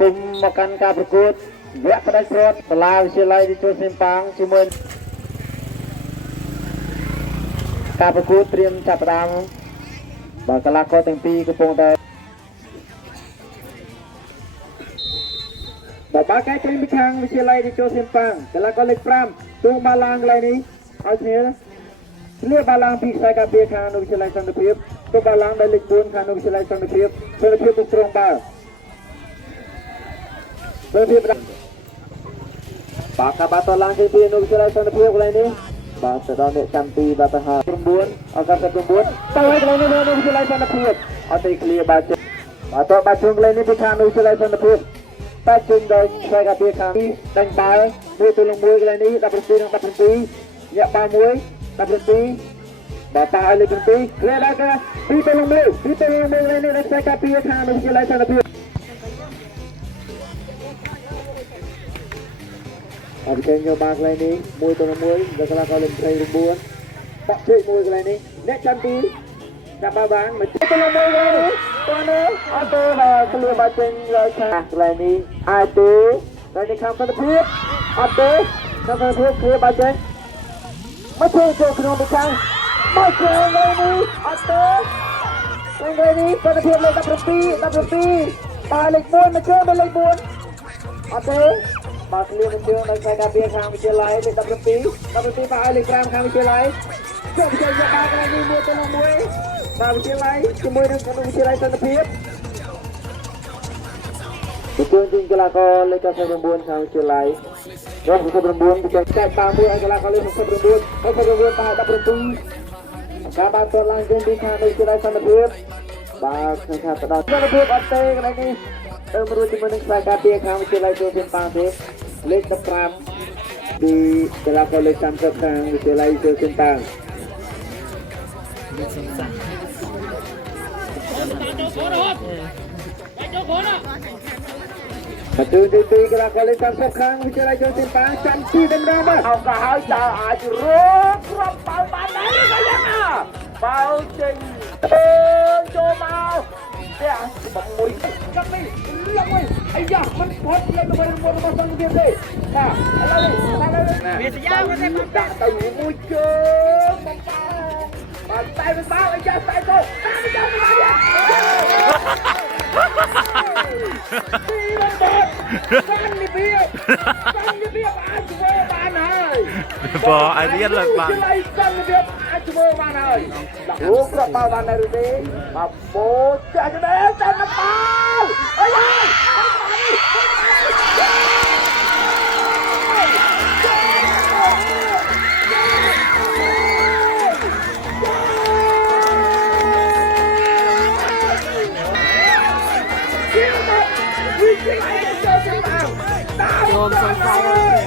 គុំមកកាន់ការប្រកួតវគ្គផ្ដាច់ព្រាត់សាលាវិទ្យាល័យជួរសៀមប៉ាងជាមួយការប្រកួតត្រៀមចាប់ផ្ដើមបើកីឡាករទាំងពីរកំពុងតែបើកែក្លីនពីខាងវិទ្យាល័យជួរសៀមប៉ាងកីឡាករលេខ5ទួងបាឡាងកន្លែងនេះឲ្យគ្នាស្លៀកបាឡាងពីខ្សែការពារខាងវិទ្យាល័យសន្តិភាពទុកបាឡាងដល់លេខ4ខាងវិទ្យាល័យសន្តិភាពបុកត្រង់បាល់បាទកាបាតឡើងទីពីវិទ្យាល័យសន្តិភាពកន្លែងនេះបាទទៅដល់អ្នកចាំទីបាទទៅហើយ9ឱកាស9ទៅឲ្យកន្លែងនេះវិទ្យាល័យសន្តិភាពអត់ទេឃ្លៀបាទបាទបាត់ជើងកន្លែងនេះពីខាងវិទ្យាល័យសន្តិភាពតែជើងដោយខ្សែការពារខាងដាញ់បាល់1ទៅ1កន្លែងនេះ17និង17ញាក់បាល់1 17បាទតាឲ្យលេខ7ឃ្លៀដល់គេ2ទៅ1កន្លែងនេះខ្សែការពារខាងវិទ្យាល័យសន្តិភាពអត់ចេញយកបាល់កន្លែងនេះ1ទៅ1ដល់កន្លះកលេខ29បាក់ជិះ1កន្លែងនេះអ្នកចាំទីចាប់បាល់បានមកទៅ1កន្លែងនេះតើនៅអត់ទេបាទឃ្លៀបាល់ចេញយកខាងកន្លែងនេះអាចទេតែនេះខាងសន្តិភាពអត់ទេខាងសន្តិភាពឃ្លៀបាល់ចេញមកជួយចូលក្នុងពីខាងមកជើងកន្លែងនេះអត់ទេកន្លែងនេះសន្តិភាពលេខ17បាទលេខ4មកជើងលេខ4អត់ទេបាទឃ្លៀមកជើងដល់ខ្សែការពារខាងវិទ្យាល័យលេខ17បាទឲ្យលេខ5ខាងវិទ្យាល័យចុះយកបាល់កន្លែងនេះ1ទៅ1បាទវិទ្យាល័យជាមួយនឹងវិទ្យាល័យសន្តិភាពទទួលជាកីឡាករលេខ69ខាងវិទ្យាល័យរង69ពីចែកតាមមួយឲ្យកីឡាករលេខ69ហើយ69តាម17ការបាល់ទាត់ឡើងចេញពីខាងវិទ្យាល័យសន្តិភាពបាទខាងផ្ដោតសន្តិភាពអត់ទេកន្លែងនេះទៅរួចជាមួយនឹងខ្សែការពារខាងវិទ្យាល័យជួរសៀមប៉ាងទេលេខ15ពីកីឡាករលេខ30ខាងវិទ្យាល័យជួរសៀមប៉ាងមកទៅទីកីឡាករលេខ30ខាងវិទ្យាល័យជួរសៀមប៉ាងចាំទីដំណើរមកអោក៏ហើយតើអាចរកគ្រាប់បាល់បានដែរឬក៏យ៉ាងណាបាល់ចេញចូលមកតែបាក់មួយកាត់នេះលឹកមួយអាយ៉ាមិនផុតលេខរបស់សង្ឃទៀតទេណាឥឡូវវាស្យាវទេដាក់ទៅមួយជើងបំផាបាទតែមិនបាល់អាយ៉ាតែទៅតាមទៅមកយ៉ាពីរបាត់កាន់នេះវាអាចធ្វើបានហើយបើអារៀនលើកបានកាន់នេះវាអាចធ្វើបានហើយដាក់រូបគ្រាប់បាល់បានដែរឬទេបាទបូចាស់ដែរតែមកបាល់អាយ៉ាโยมสนใจเลย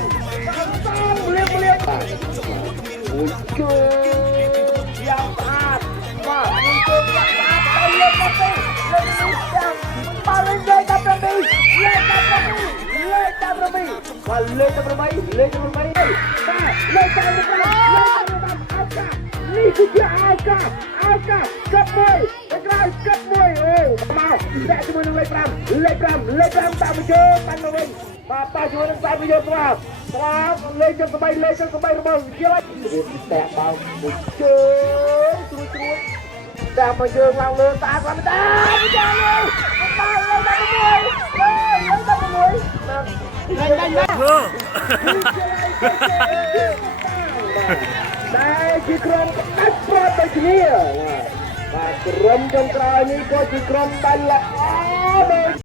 เรียบโอ้ยเกินยาวสะอาดว่ามันเกินยาวสะอาดไปเลยครับพี่เลยจังมาเลยกับระบีเลยกับระบีว่าเลยกับระบีมาเลยกับระบีเลยกับระบีนี่คืออากับมวยกับมวยโอ้มาแต่จมูกเลข3ตามไปเจอปันมาวินมาตาจมูกตามไปเจอครับเลขจะสบายระเบิดเกี่ยวแต่เบาเจอช่วยแต่มาเจอเราเลยตาความตาไม่เจอเลยตาเลยตามไปมวยได้ที่กรมตัดปลอดไปที่นี่กรมจงกรายนี้ก็คือกรมบัลลังก์